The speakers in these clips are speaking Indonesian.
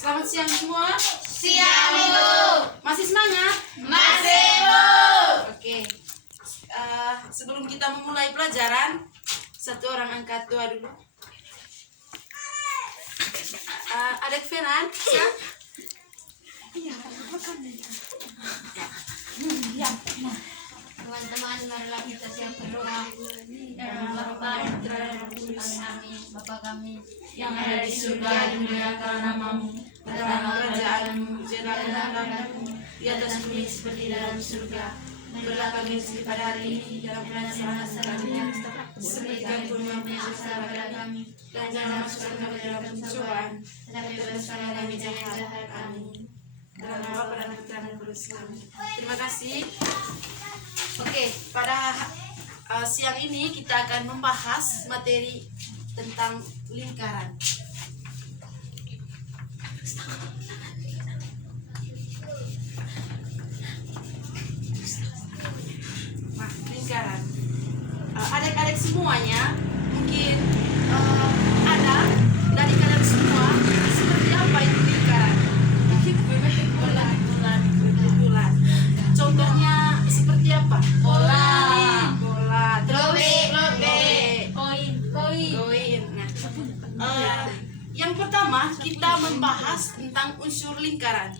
Selamat siang semua. Siang, Ibu. Masih semangat? Masih, Bu. Oke. Sebelum kita memulai pelajaran, satu orang angkat doa dulu. Adik Feran, bisa? Teman-teman, marilah kita siap berdoa. Dalam Bapa dan Putra dan Roh Kudus. Amin. Bapa kami yang ada di surga, dimuliakan namamu. Datanglah kerajaanmu, jadilah kehendakmu di atas bumi seperti dalam surga. Berilah kami rezeki pada hari ini, dalam penasaran kami, seperti pun yang menyiksa pada kami, dan jangan masukkan kami dalam pencobaan, tetapi bebaskanlah kami dari jahat. Amin. Dalam nama Bapa dan Putra dan Roh Kudus. Amin. Terima kasih. Oke, pada siang ini kita akan membahas materi tentang lingkaran. Nah, lingkaran. Adik-adik semuanya mungkin ada dari kalian semua seperti apa itu lingkaran? Bulan. Contohnya seperti apa? Bola. Terus koin. Nah, yang pertama kita membahas tentang unsur lingkaran.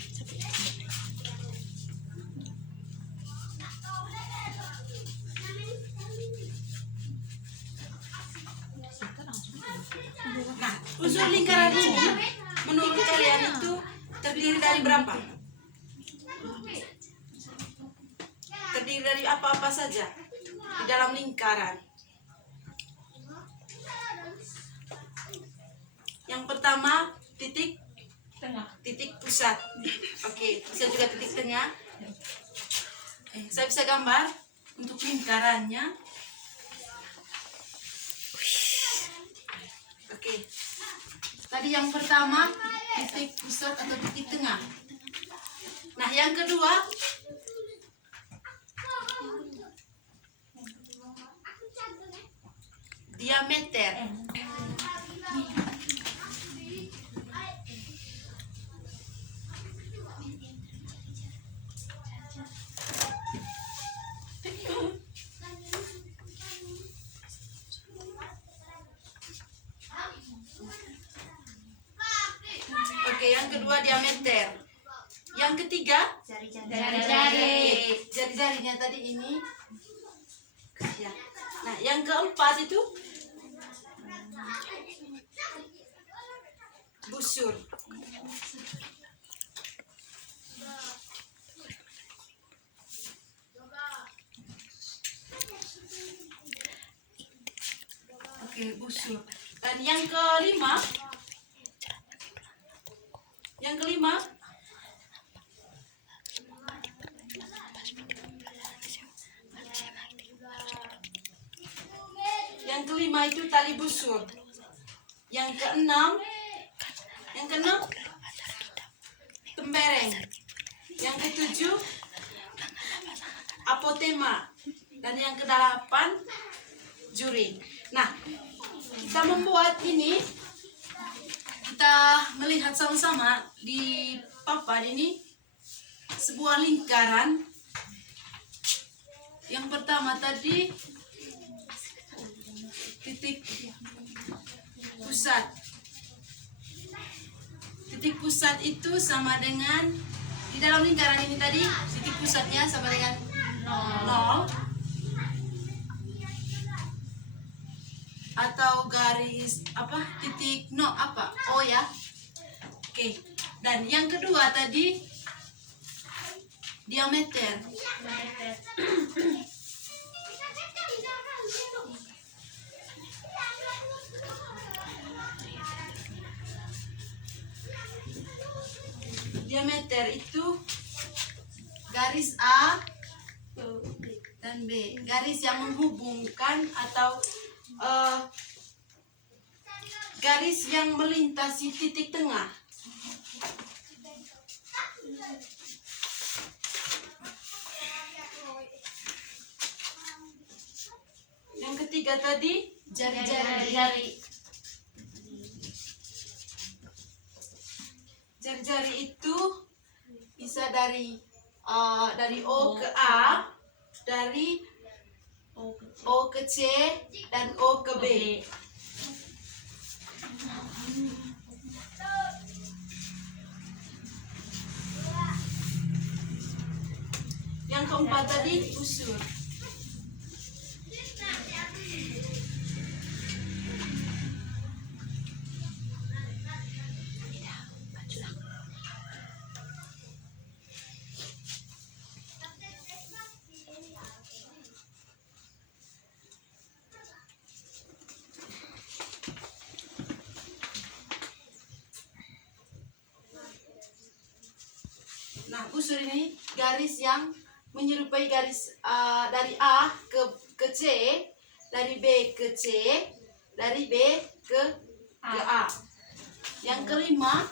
Nah, unsur lingkaran ini menurut kalian itu terdiri dari berapa? Terdiri dari apa-apa saja di dalam lingkaran. Yang pertama, titik pusat. Oke, bisa juga titik tengah. Saya bisa gambar untuk lingkarannya. Oke. Tadi yang pertama titik pusat atau titik tengah. Nah, yang kedua diameter. Oke, yang kedua diameter. Yang ketiga Jari-jari. jari-jarinya tadi ini. Ya. Nah, yang keempat itu busur. Oke, busur. Dan yang kelima itu tali busur. Yang keenam tembereng. Yang ketujuh apotema. Dan yang kedelapan juring. Nah, kita membuat ini, kita melihat sama-sama di papan ini sebuah lingkaran. Yang pertama tadi titik pusat. Titik pusat itu sama dengan, di dalam lingkaran ini tadi titik pusatnya sama dengan 0 atau garis titik O ya. Oke. Dan yang kedua tadi diameter. Diameter itu garis A dan B, garis yang menghubungkan atau garis yang melintasi titik tengah. Yang ketiga tadi jari-jari. Jari-jari itu bisa dari O ke A, dari O ke C, dan O ke B. Yang keempat tadi busur. Nah, busur ini garis yang menyerupai garis dari A ke C, dari B ke C, dari B ke A. Yang kelima,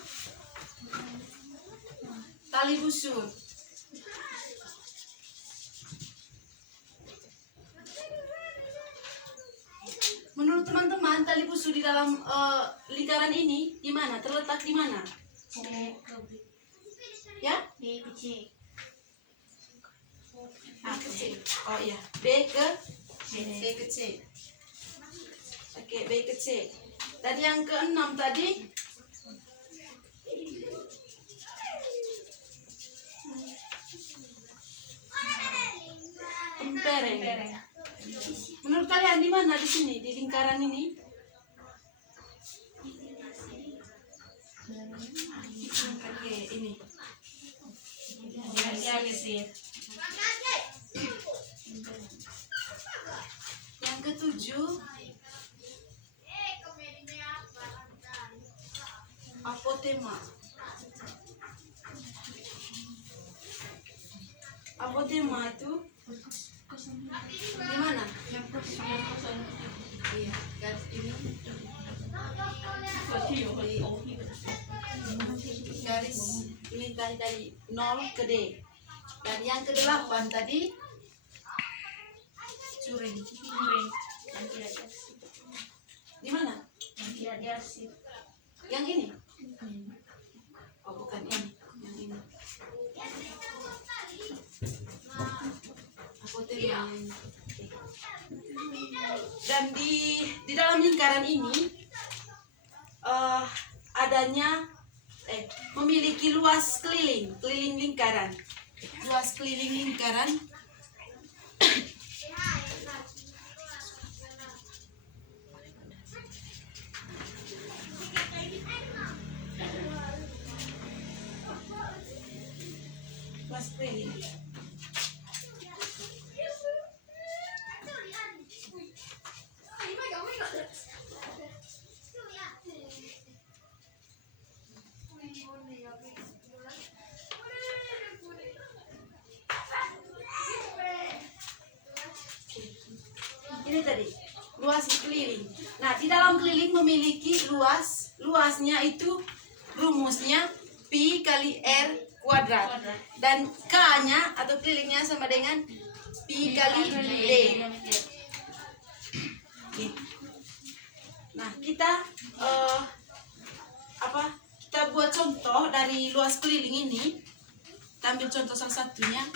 tali busur. Menurut teman-teman, tali busur di dalam lingkaran ini di mana? Terletak di mana? Ya? B ke C. A ke C. Oh iya, B ke C. Oke, B ke C. Dan yang keenam tadi empereng. Menurut kalian di mana di sini di lingkaran ini? Oke, ini. Yang ketujuh, apotema. Apotema itu di mana? Iya, garis ini. Garis melintasi dari 0 ke D. Dan yang ke-8 tadi curing. Di mana? Yang ini? Oh, bukan ini. Yang ini. Apotema. Dan di dalam lingkaran ini adanya memiliki luas keliling lingkaran. Luas keliling lingkaran luas keliling. Ini tadi luas keliling. Nah, di dalam keliling memiliki luasnya itu rumusnya pi kali r kuadrat, dan k-nya atau kelilingnya sama dengan pi kali d. Oke. Nah, kita kita buat contoh dari luas keliling ini. Kita ambil contoh salah satunya.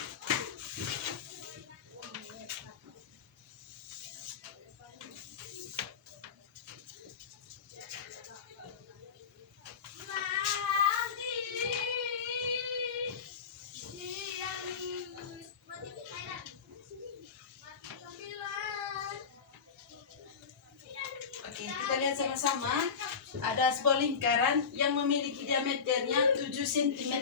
Oke, kita lihat sama-sama. Ada sebuah lingkaran yang memiliki diameternya 7 cm.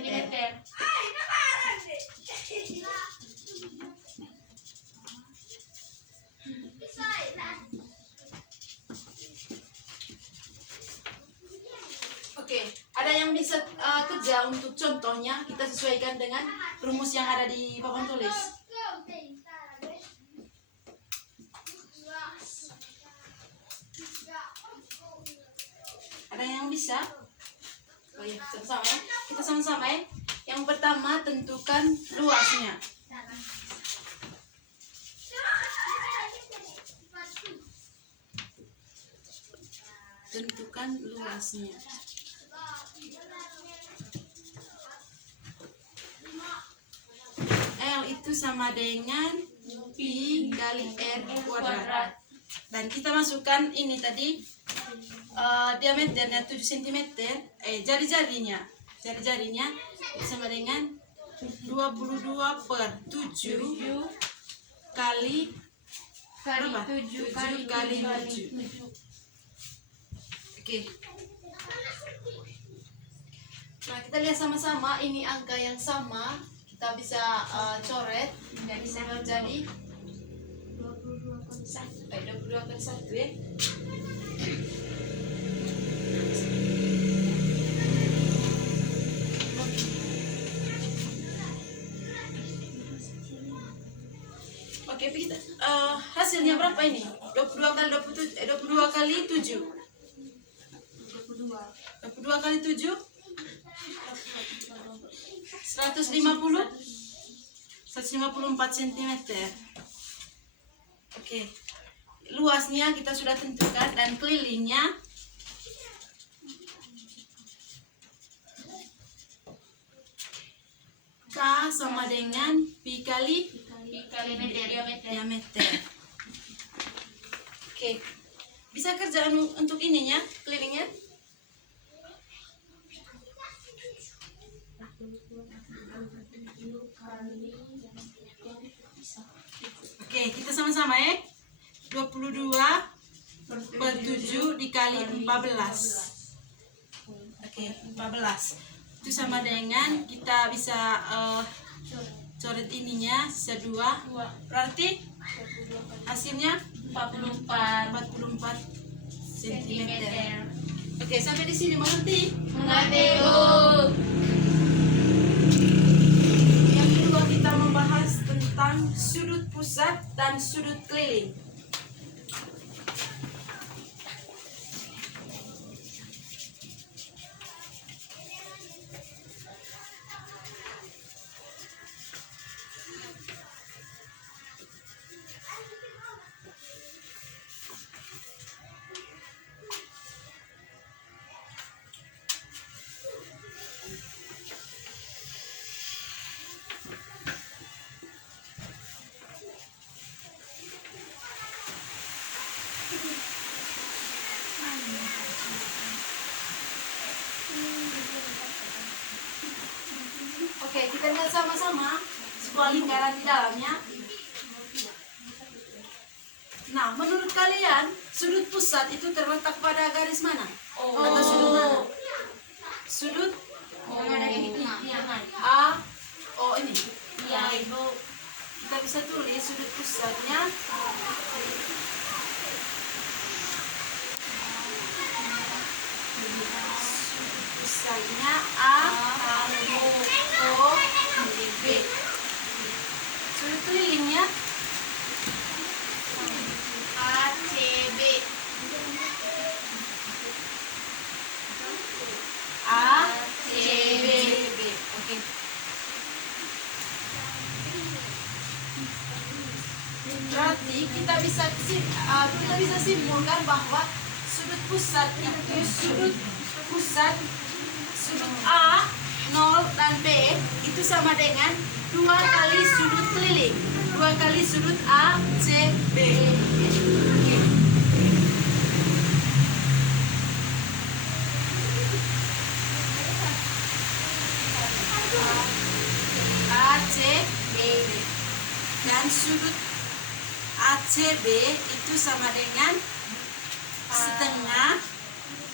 Oke, ada yang bisa kerja untuk contohnya. Kita sesuaikan dengan rumus yang ada di papan tulis. Ada yang bisa? Oh iya, sama-sama ya. Kita sama-sama ya. Yang pertama, tentukan luasnya. Tentukan luasnya. itu sama dengan pi kali r kuadrat. Dan kita masukkan ini tadi diameternya 7 cm, jari-jarinya sama dengan 22/7 kali berapa? 7 kali 7. Oke. Nah, kita lihat sama-sama ini angka yang sama. Kita bisa coret jadi 22 kali 1 ya. Oke, kita hasilnya berapa ini? 22 kali 27, 22 kali 7. 22 kali 7 154 cm. Oke. Luasnya kita sudah tentukan dan kelilingnya K sama dengan pi kali diameter. Oke. Bisa kerjaan untuk ininya, kelilingnya? Oke, kita sama-sama ya. 22/7 dikali 14. Oke, 14. Itu sama dengan kita bisa coret ininya sisa 2. Berarti hasilnya 44 cm. Oke, sampai di sini mengerti? Mengerti, Bu. Yang kedua kita membahas tentang sudut pusat dan sudut keliling. Oke, kita lihat sama-sama sebuah lingkaran di dalamnya. Nah, menurut kalian sudut pusat itu terletak pada garis mana? Atau sudut mana? Sudut A, oh ini. Iya, Ibu. Kita bisa tulis sudut pusatnya A, O, B. Sudut kelilingnya ACB. ACB. Oke. Berarti kita bisa simpulkan bahwa sudut pusat sudut A, 0 dan B itu sama dengan 2 kali sudut keliling, 2 kali sudut A, C, B. Oke. A, C, B. Dan sudut ACB itu sama dengan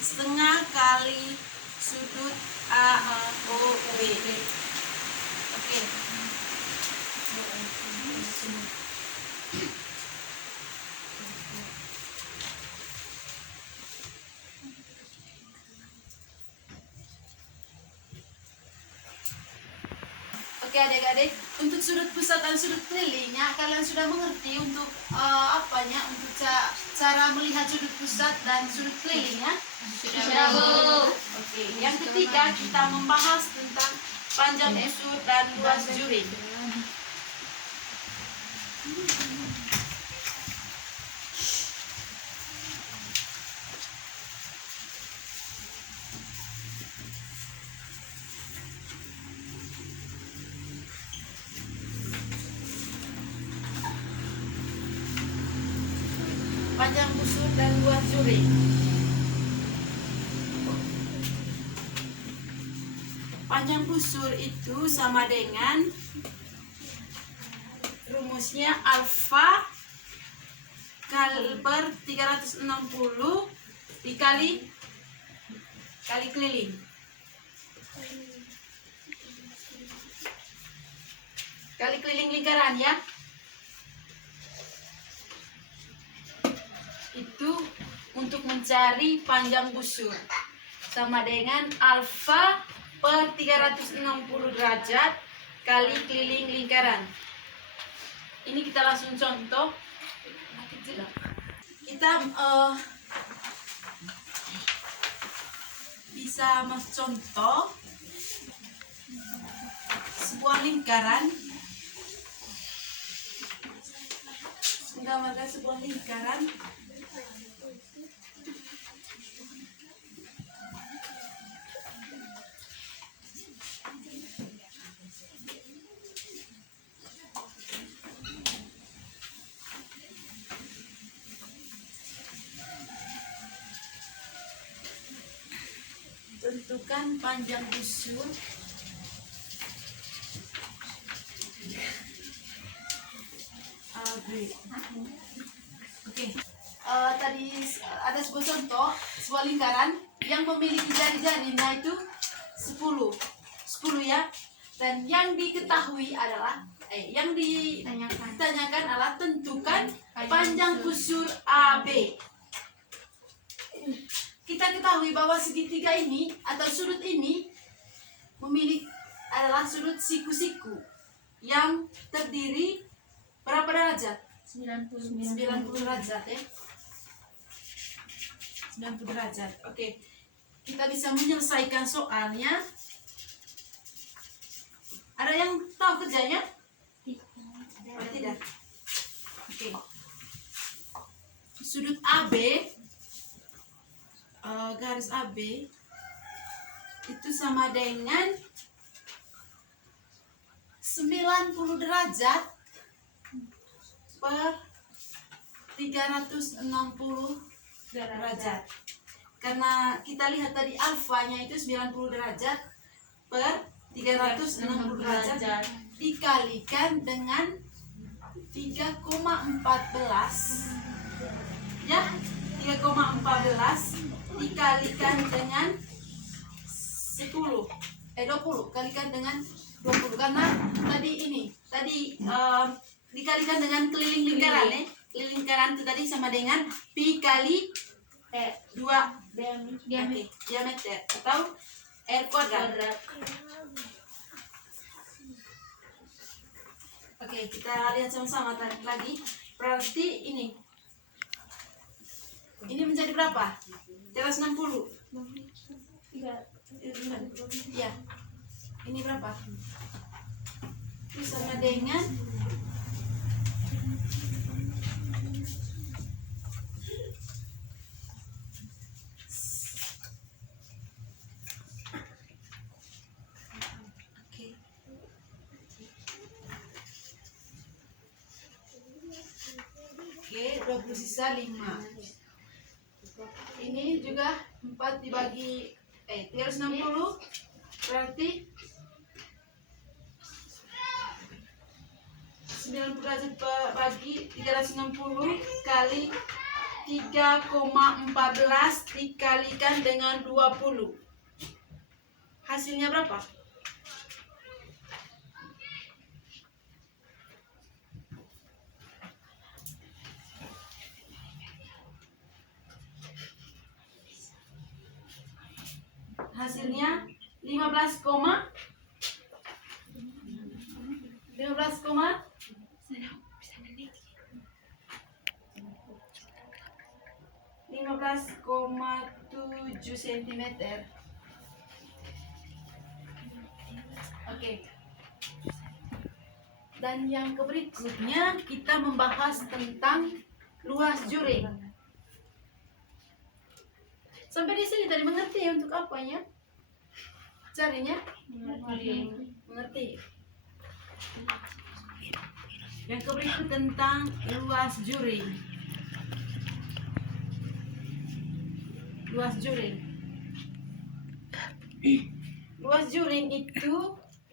setengah kali sudut AOB. Oke. Oke adik-adik, untuk sudut pusat dan sudut kelilingnya kalian sudah mengerti untuk untuk cara melihat sudut pusat dan sudut kelilingnya? Sudah, Bu. Oke, yang ketiga kita membahas tentang panjang busur dan luas juri. panjang busur dan luas juring. Panjang busur itu sama dengan rumusnya alfa per 360 dikali keliling. Kali keliling lingkaran ya. Itu untuk mencari panjang busur sama dengan alfa per 360 derajat kali keliling lingkaran. Ini kita langsung contoh. Kita bisa mencontoh sebuah lingkaran. Menggambarkan sebuah lingkaran. Tentukan panjang busur AB. Oke. Tadi ada sebuah contoh, sebuah lingkaran yang memiliki jari-jarinya itu 10 ya. Dan yang diketahui adalah yang ditanyakan adalah tentukan panjang busur AB. Kita ketahui bahwa segitiga ini atau sudut ini adalah sudut siku-siku yang terdiri berapa derajat? 90 derajat ya. 90 derajat. Oke. Kita bisa menyelesaikan soalnya. Ada yang tahu kerjanya? Tidak. Oke. Sudut AB, garis AB itu sama dengan 90 derajat per 360 derajat. Karena kita lihat tadi alfanya itu 90 derajat per 360 derajat dikalikan dengan 3,14 ya, 3,14 dikalikan dengan 20 kalikan dengan 20 karena tadi dikalikan dengan keliling lingkaran ya. Keliling lingkaran itu tadi sama dengan pi kali 2 diameter atau r kuadrat. Oke, kita lihat sama-sama lagi. Berarti ini menjadi berapa? 360. Ya. Ini berapa? Itu sama dengan Oke, 20 sisa 5. Ini juga 4 dibagi 360 berarti 90 derajat bagi 360 kali 3,14 dikalikan dengan 20. Hasilnya berapa? Hasilnya 15, 15,7 cm. Oke. Dan yang berikutnya kita membahas tentang luas juring. Sampai di sini tadi mengerti ya untuk apanya? Carinya? Mengerti. Yang berikut tentang luas juring. luas juring. Luas juring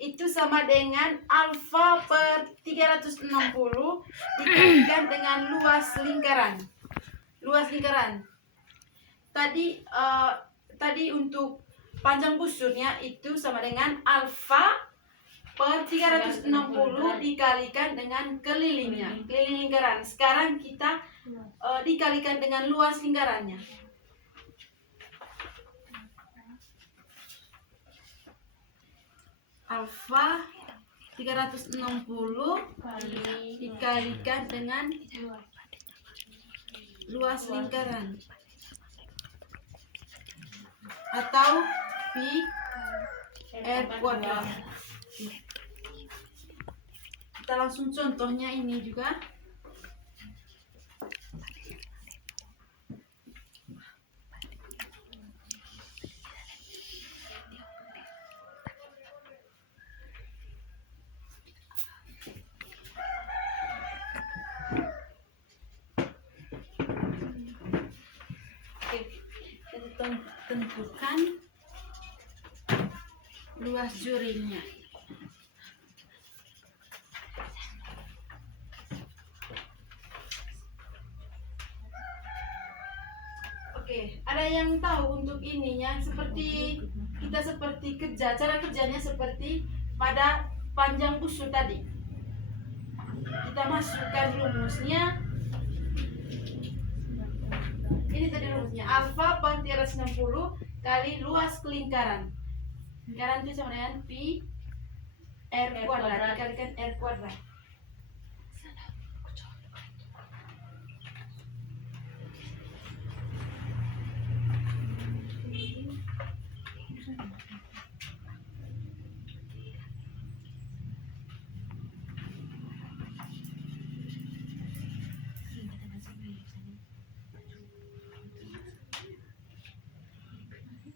itu sama dengan alfa per 360 dikalikan dengan luas lingkaran. Luas lingkaran. Tadi untuk panjang busurnya itu sama dengan alfa per 360 dikalikan dengan kelilingnya, keliling lingkaran. Sekarang kita dikalikan dengan luas lingkarannya. Alfa 360 dikalikan dengan luas lingkaran atau pi r kuadrat. Kita langsung contohnya ini juga. Kita tentukan luas juringnya. Oke, ada yang tahu untuk ininya seperti kerja, cara kerjanya seperti pada panjang busur tadi. Kita masukkan rumusnya. Ini tadi rumusnya, alfa per 360 kali luas kelingkaran. Lingkaran itu sama dengan pi r kuadrat dikalikan r kuadrat.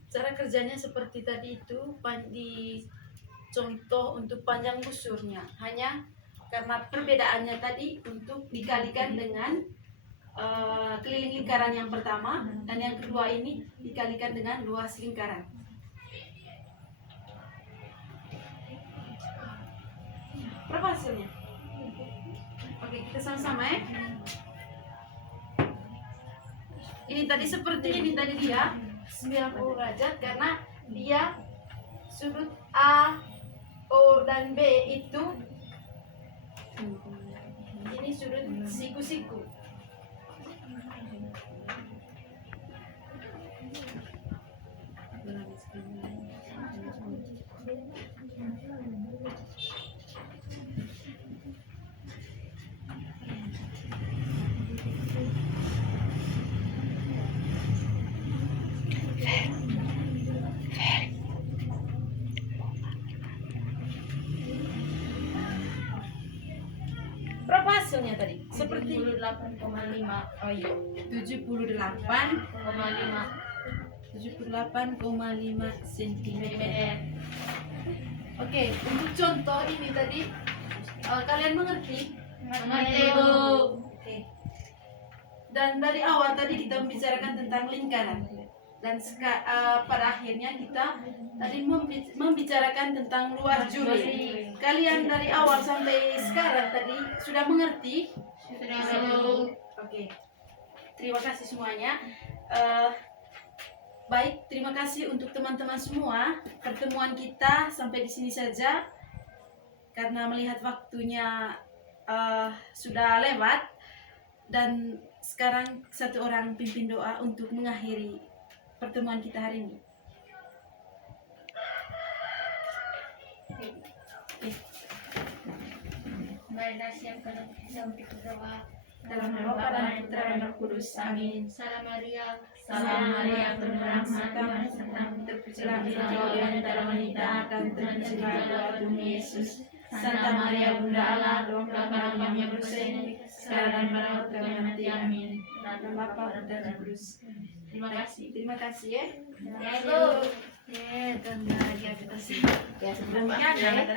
Cara kerjanya seperti tadi itu di contoh untuk panjang busurnya, hanya karena perbedaannya tadi untuk dikalikan dengan keliling lingkaran yang pertama, dan yang kedua ini dikalikan dengan luas lingkaran. Berapa hasilnya? Oke, kita sama-sama ya. Ini tadi seperti ini tadi dia 90 derajat karena dia sudut A, O, dan B itu ini sudut siku-siku. Berapa hasilnya tadi? Seperti 78,5. oh iya, 78,5 cm. Oke, untuk contoh ini tadi kalian mengerti? Mengerti, Bu. Oke. Dan dari awal tadi kita membicarakan tentang lingkaran, dan pada akhirnya kita tadi membicarakan tentang luas juring. Kalian dari awal sampai sekarang tadi sudah mengerti? Sudah, Bu. Oke. Terima kasih semuanya. Baik, terima kasih untuk teman-teman semua. Pertemuan kita sampai di sini saja, karena melihat waktunya sudah lewat, dan sekarang satu orang pimpin doa untuk mengakhiri pertemuan kita hari ini. Marilah siapkan untuk berdoa. Dalam nama Bapa dan Putra dan Roh Kudus. Amin. Salam Maria, Salam Maria, penuh rahmat, Tuhan sertamu, terpujilah engkau di antara wanita, dan terpujilah buah tubuhmu Yesus. Santa Maria Bunda Allah, doakanlah kami yang berdosa ini, sekarang dan pada waktu kami mati. Amin. Dalam nama Bapa dan Roh Kudus. Terima kasih ya. Ya, Bu. Dan Maria kita sih. Ya sebelumnya ada